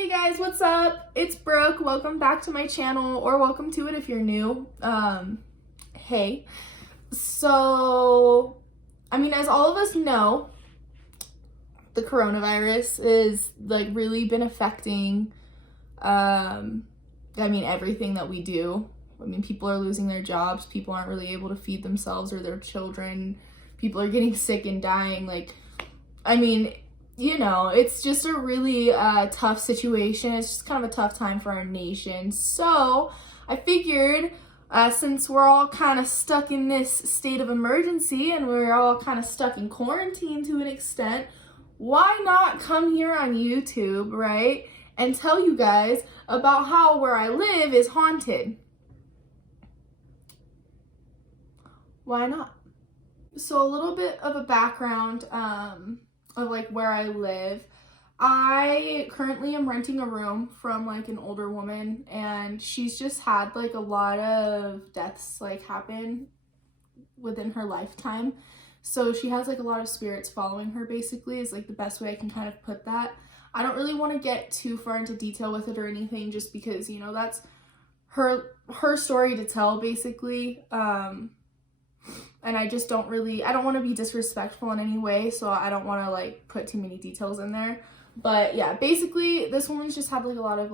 Hey guys, what's up? It's Brooke. Welcome back to my channel, or welcome to it if you're new. Hey. So, as all of us know, the coronavirus is really been affecting everything that we do. People are losing their jobs, people aren't really able to feed themselves or their children, people are getting sick and dying. It's just a really tough situation. It's just kind of a tough time for our nation. So I figured since we're all kind of stuck in this state of emergency and we're all kind of stuck in quarantine to an extent, why not come here on YouTube, right? And tell you guys about how where I live is haunted. Why not? So a little bit of a background of where I live. I currently am renting a room from an older woman, and she's just had a lot of deaths happen within her lifetime. So she has a lot of spirits following her, basically, is the best way I can kind of put that. I don't really want to get too far into detail with it or anything, just because, that's her story to tell, basically. And I just don't want to be disrespectful in any way, so I don't want to put too many details in there. But yeah, basically this woman's just had a lot of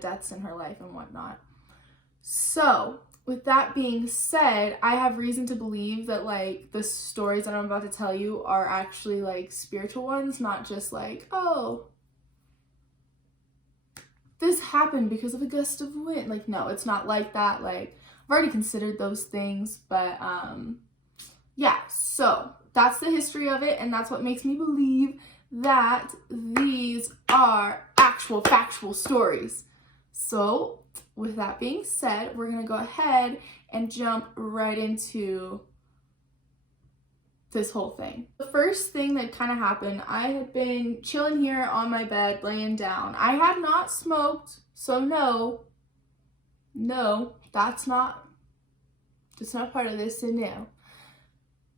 deaths in her life and whatnot. So with that being said, I have reason to believe that the stories that I'm about to tell you are actually spiritual ones, not just oh, this happened because of a gust of wind. No, it's not like that. I've already considered those things, but yeah, so that's the history of it, and that's what makes me believe that these are actual factual stories. So with that being said, we're gonna go ahead and jump right into this whole thing. The first thing that kind of happened, I had been chilling here on my bed, laying down. I had not smoked, so no, that's not part of this, and no.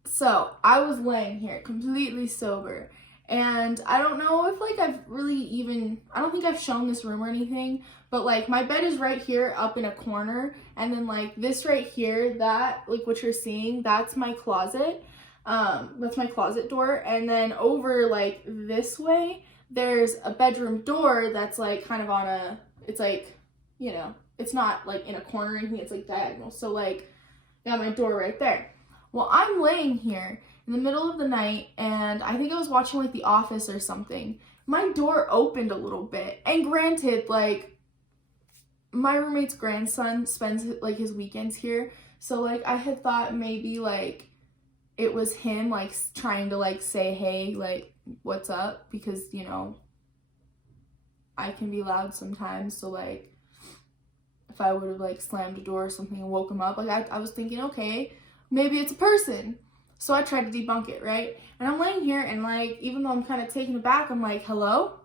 So I was laying here completely sober, and I don't know if I've really I don't think I've shown this room or anything, but my bed is right here up in a corner, and then this right here, that what you're seeing, that's my closet. That's my closet door, and then over this way there's a bedroom door that's kind of on a, it's it's not in a corner or anything, it's diagonal. So got my door right there. Well, I'm laying here in the middle of the night, and I think I was watching The Office or something. My door opened a little bit, and granted, my roommate's grandson spends his weekends here, so I had thought maybe it was him trying to say, hey, what's up, because I can be loud sometimes, so if I would have slammed a door or something and woke him up, I was thinking, okay, maybe it's a person. So I tried to debunk it, right? And I'm laying here, and even though I'm kind of taken aback, I'm hello?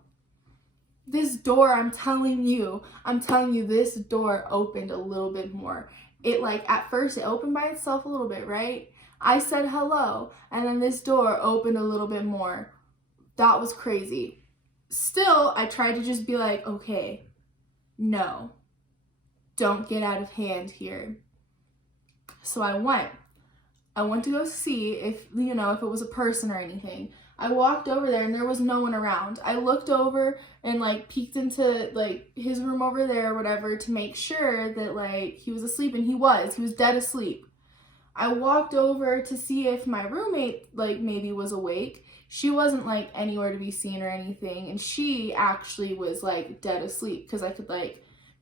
This door, I'm telling you, this door opened a little bit more. It at first it opened by itself a little bit, right? I said hello, and then this door opened a little bit more. That was crazy. Still, I tried to just be okay, no, don't get out of hand here. So I went to go see if it was a person or anything. I walked over there, and there was no one around. I looked over and peeked into his room over there or whatever to make sure that he was asleep, and he was dead asleep. I walked over to see if my roommate maybe was awake. She wasn't anywhere to be seen or anything, and she actually was dead asleep, because I could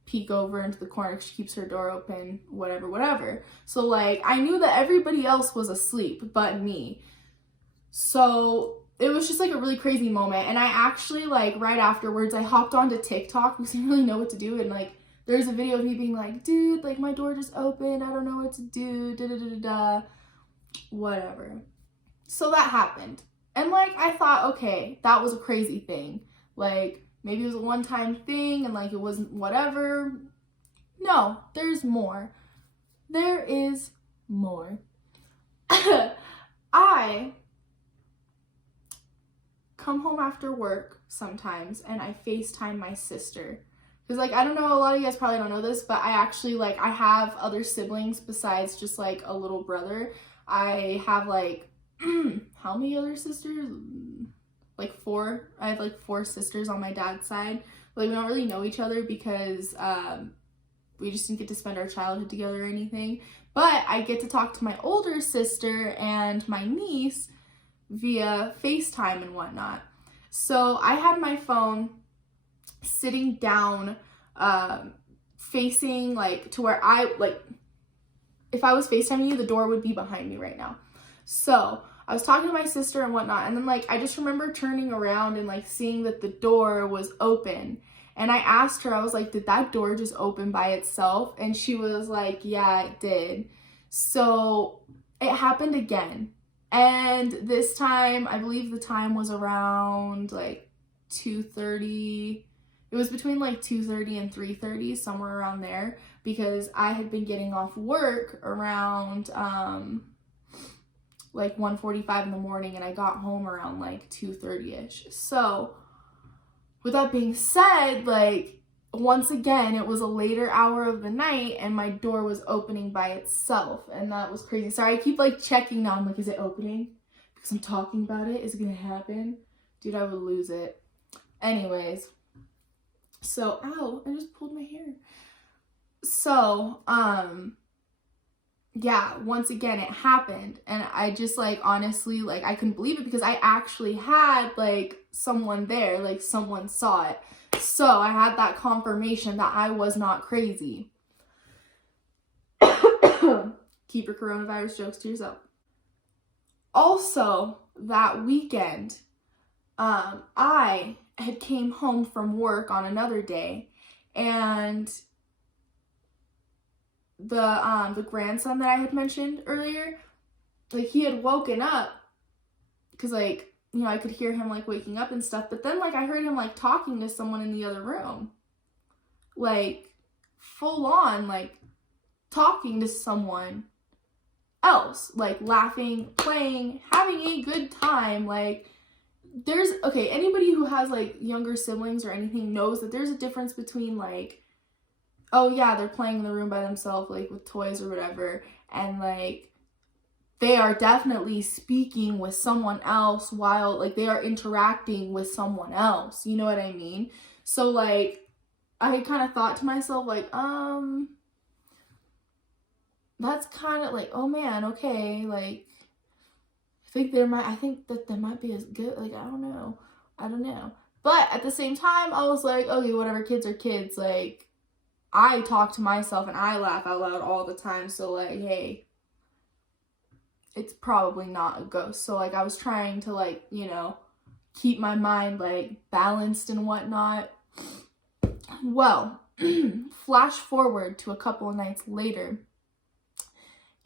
peek over into the corner. She keeps her door open, whatever. So I knew that everybody else was asleep but me. So it was just a really crazy moment, and I actually right afterwards I hopped onto TikTok because I didn't really know what to do, and there's a video of me being dude, my door just opened, I don't know what to do, whatever. So that happened, and I thought, okay, that was a crazy thing, maybe it was a one-time thing, and it wasn't whatever. No, there's more. There is more. I come home after work sometimes and I FaceTime my sister. Because, like, I don't know, a lot of you guys probably don't know this, but I actually, like, I have other siblings besides just, like, a little brother. I have, like, how many other sisters? Like 4. I have, like, 4 sisters on my dad's side. Like, we don't really know each other because we just didn't get to spend our childhood together or anything. But I get to talk to my older sister and my niece via FaceTime and whatnot. So I had my phone sitting down, facing, like, to where if I was FaceTiming you, the door would be behind me right now. So I was talking to my sister and whatnot, and then, like, I just remember turning around and, like, seeing that the door was open. And I asked her, I was like, did that door just open by itself? And she was like, yeah, it did. So it happened again. And this time, I believe the time was around, like, 2:30. It was between, like, 2:30 and 3:30, somewhere around there, because I had been getting off work around, like, 1:45 in the morning, and I got home around, like, 2:30-ish. So, with that being said, like, once again, it was a later hour of the night, and my door was opening by itself, and that was crazy. Sorry, I keep, like, checking now. I'm like, is it opening? Because I'm talking about it. Is it gonna happen? Dude, I would lose it. Anyways. So, ow, I just pulled my hair. So, yeah, once again, it happened. And I just, like, honestly, like, I couldn't believe it because I actually had, like, someone there, like, someone saw it. So I had that confirmation that I was not crazy. Keep your coronavirus jokes to yourself. Also, that weekend, I had came home from work on another day, and the grandson that I had mentioned earlier, like, he had woken up because, like, you know, I could hear him, like, waking up and stuff, but then, like, I heard him, like, talking to someone in the other room, like, full on, like, talking to someone else, like, laughing, playing, having a good time. Like, there's, okay, anybody who has, like, younger siblings or anything knows that there's a difference between, like, oh yeah, they're playing in the room by themselves, like, with toys or whatever, and, like, they are definitely speaking with someone else while, like, they are interacting with someone else, you know what I mean? So, like, I kind of thought to myself, like, that's kind of, like, oh man, okay, like, I think that there might be as good, like, I don't know, but at the same time, I was like, okay, whatever, kids are kids, like, I talk to myself and I laugh out loud all the time, so, like, hey, it's probably not a ghost. So, like, I was trying to, like, you know, keep my mind, like, balanced and whatnot. Well, flash forward to a couple of nights later,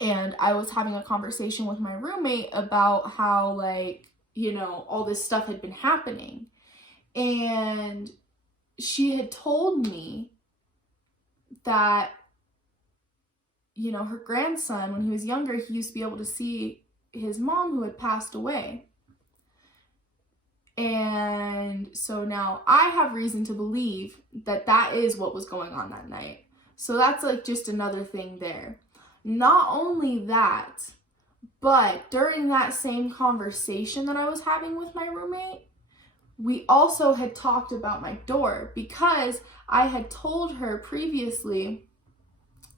and I was having a conversation with my roommate about how, like, you know, all this stuff had been happening. And she had told me that, you know, her grandson, when he was younger, he used to be able to see his mom who had passed away. And so now I have reason to believe that that is what was going on that night. So that's, like, just another thing there. Not only that, but during that same conversation that I was having with my roommate, we also had talked about my door, because I had told her previously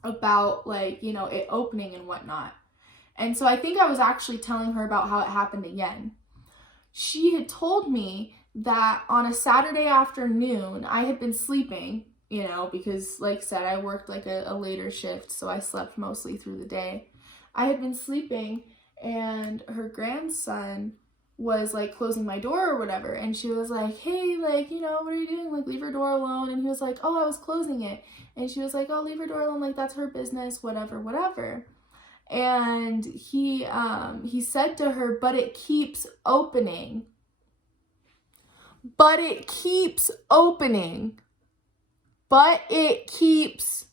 about, like, you know, it opening and whatnot. And so I think I was actually telling her about how it happened again. She had told me that on a Saturday afternoon, I had been sleeping, you know, because, like I said, I worked, like, a later shift, so I slept mostly through the day. I had been sleeping, and her grandson was, like, closing my door or whatever, and she was like, hey, like, you know, what are you doing? Like, leave her door alone. And he was like, oh, I was closing it. And she was like, oh, leave her door alone, like, that's her business, whatever. And he said to her, but it keeps opening. But it keeps opening. But it keeps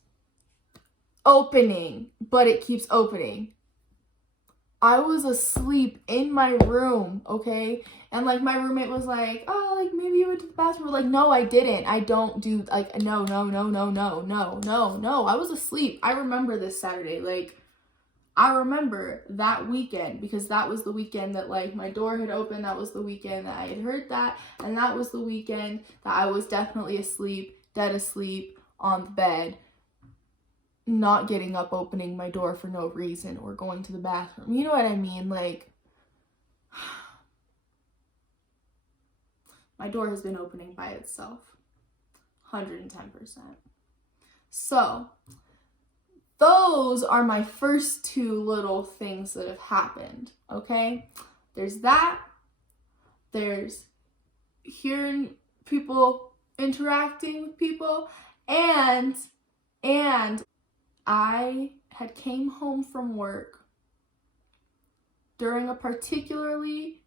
opening. But it keeps opening. I was asleep in my room, okay? And like my roommate was like, oh, like maybe you went to the bathroom. We're like, no, I didn't. I don't do like no. I was asleep. I remember this Saturday. Like I remember that weekend because that was the weekend that like my door had opened. That was the weekend that I had heard that. And that was the weekend that I was definitely asleep, dead asleep on the bed, not getting up, opening my door for no reason or going to the bathroom. You know what I mean? Like, my door has been opening by itself. 110%. So, those are my first two little things that have happened, okay? There's that. There's hearing people interacting with people. And I had came home from work during a particularly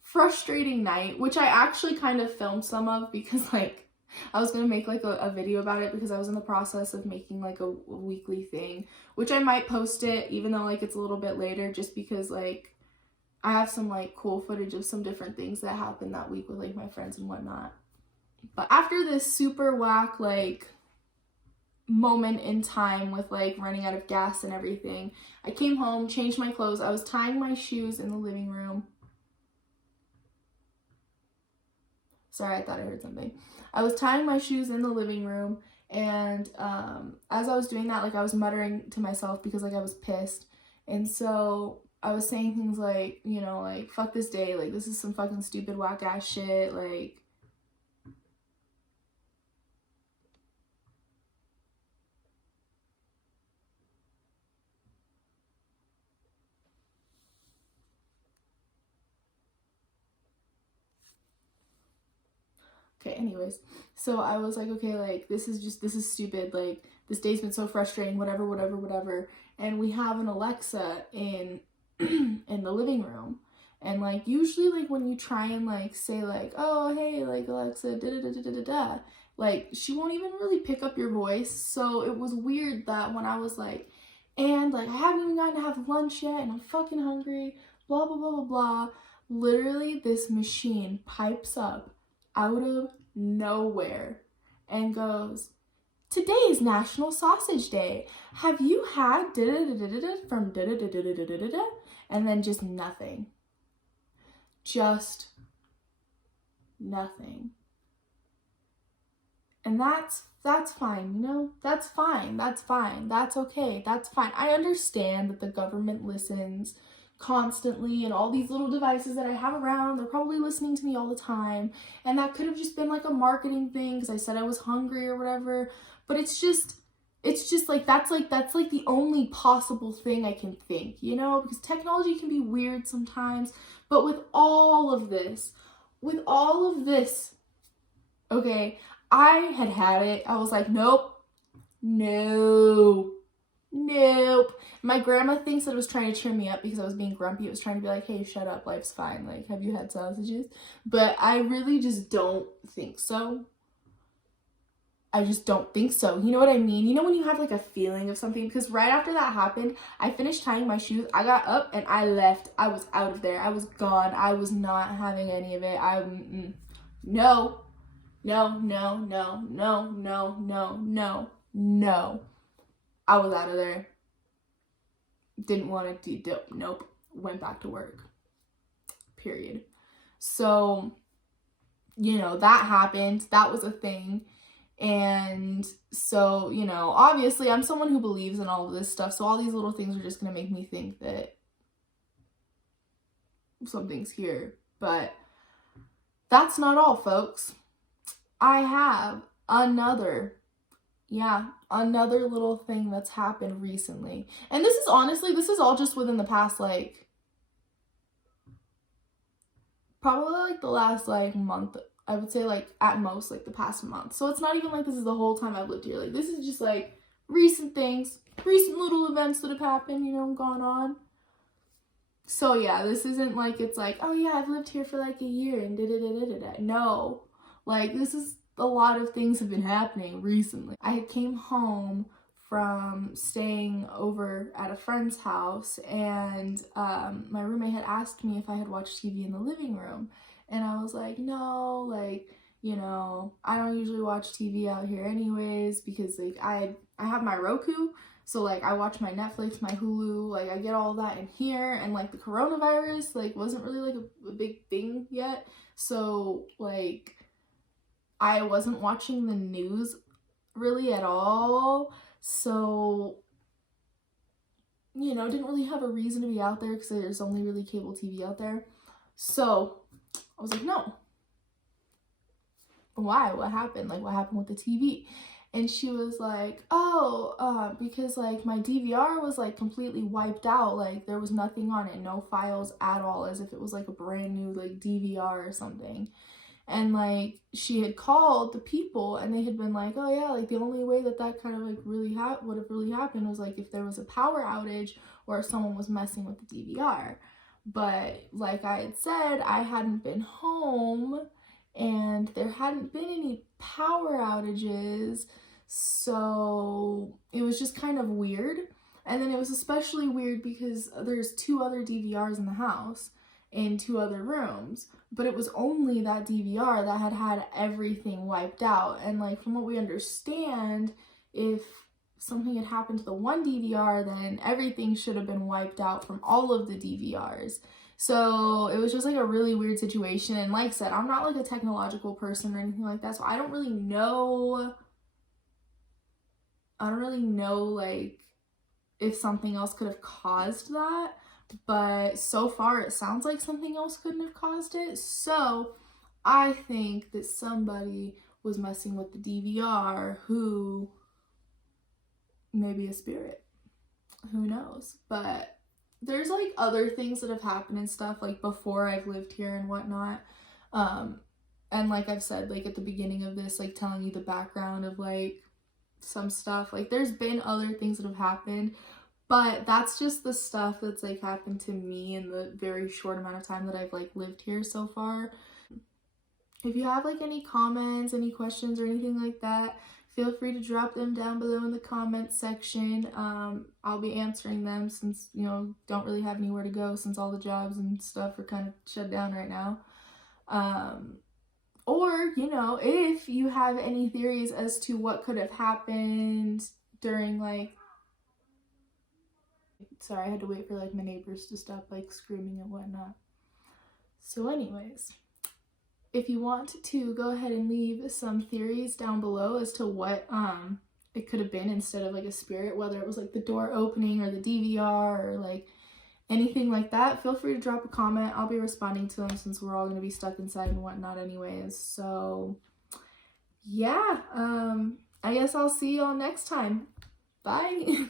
frustrating night, which I actually kind of filmed some of because like I was going to make like a video about it because I was in the process of making like a weekly thing, which I might post it even though like it's a little bit later just because like I have some like cool footage of some different things that happened that week with like my friends and whatnot. But after this super whack like moment in time with like running out of gas and everything, I came home, changed my clothes. I was tying my shoes in the living room. Sorry, I thought I heard something. I was tying my shoes in the living room, and as I was doing that, like I was muttering to myself because like I was pissed, and so I was saying things like, you know, like fuck this day, like this is some fucking stupid whack ass shit, like okay, anyways, so I was like, okay, like, this is stupid, like, this day's been so frustrating, whatever, and we have an Alexa in, in the living room, and, like, usually, like, when you try and, like, say, like, oh, hey, like, Alexa, da-da-da-da-da-da, like, she won't even really pick up your voice, so it was weird that when I was, like, and, like, I haven't even gotten to have lunch yet, and I'm fucking hungry, blah, blah, blah, blah, blah, literally, this machine pipes up out of nowhere and goes, today is National Sausage Day. Have you had da-da-da-da-da from da-da-da-da-da-da-da? And then just nothing. Just nothing. And that's fine, you know? That's fine. That's okay. That's fine. I understand that the government listens constantly and all these little devices that I have around, they're probably listening to me all the time, and that could have just been like a marketing thing because I said I was hungry or whatever, but it's just like that's the only possible thing I can think, you know, because technology can be weird sometimes. But with all of this, okay, I had it. I was like, nope. My grandma thinks that it was trying to cheer me up because I was being grumpy. It was trying to be like, hey, shut up, life's fine. Like, have you had sausages? But I really just don't think so. I just don't think so. You know what I mean? You know when you have like a feeling of something? Because right after that happened, I finished tying my shoes. I got up and I left. I was out of there. I was gone. I was not having any of it. No. I was out of there. Didn't want to do, nope. Went back to work. Period. So, you know, that happened. That was a thing. And so, you know, obviously I'm someone who believes in all of this stuff. So all these little things are just going to make me think that something's here. But that's not all, folks. I have another little thing that's happened recently. And this is all just within the past, like, probably like the last like month. I would say like at most like the past month. So it's not even like this is the whole time I've lived here. Like this is just like recent things, recent little events that have happened, you know, gone on. So yeah, this isn't like it's like, oh yeah, I've lived here for like a year and da-da-da-da-da-da. No, like this is a lot of things have been happening recently. I came home from staying over at a friend's house, and my roommate had asked me if I had watched TV in the living room, and I was like, no, like, you know, I don't usually watch TV out here anyways, because like I have my Roku, so like I watch my Netflix, my Hulu, like I get all that in here, and like the coronavirus like wasn't really like a big thing yet, so like I wasn't watching the news really at all, so you know, didn't really have a reason to be out there because there's only really cable TV out there. So I was like, no. Why? What happened? Like, what happened with the TV? And she was like, oh, because like my DVR was like completely wiped out. Like there was nothing on it, no files at all, as if it was like a brand new like DVR or something. And like she had called the people, and they had been like, oh yeah, like the only way that kind of like really would have really happened was like if there was a power outage or if someone was messing with the DVR. But like I had said, I hadn't been home and there hadn't been any power outages, so it was just kind of weird. And then it was especially weird because there's 2 other DVRs in the house in 2 other rooms, but it was only that DVR that had everything wiped out. And like from what we understand, if something had happened to the one DVR, then everything should have been wiped out from all of the DVRs. So it was just like a really weird situation. And like I said, I'm not like a technological person or anything like that, so I don't really know like if something else could have caused that. But so far it sounds like something else couldn't have caused it. So I think that somebody was messing with the DVR, who maybe a spirit, who knows. But there's like other things that have happened and stuff like before I've lived here and whatnot, and like I've said like at the beginning of this, like telling you the background of like some stuff, like there's been other things that have happened, but that's just the stuff that's like happened to me in the very short amount of time that I've like lived here so far. If you have like any comments, any questions or anything like that, feel free to drop them down below in the comments section. I'll be answering them since, you know, don't really have anywhere to go since all the jobs and stuff are kind of shut down right now. Or, you know, if you have any theories as to what could have happened during like, sorry, I had to wait for like my neighbors to stop like screaming and whatnot. So anyways, if you want to, go ahead and leave some theories down below as to what it could have been instead of like a spirit, whether it was like the door opening or the DVR or like anything like that. Feel free to drop a comment. I'll be responding to them since we're all going to be stuck inside and whatnot anyways. So yeah, I guess I'll see y'all next time. Bye.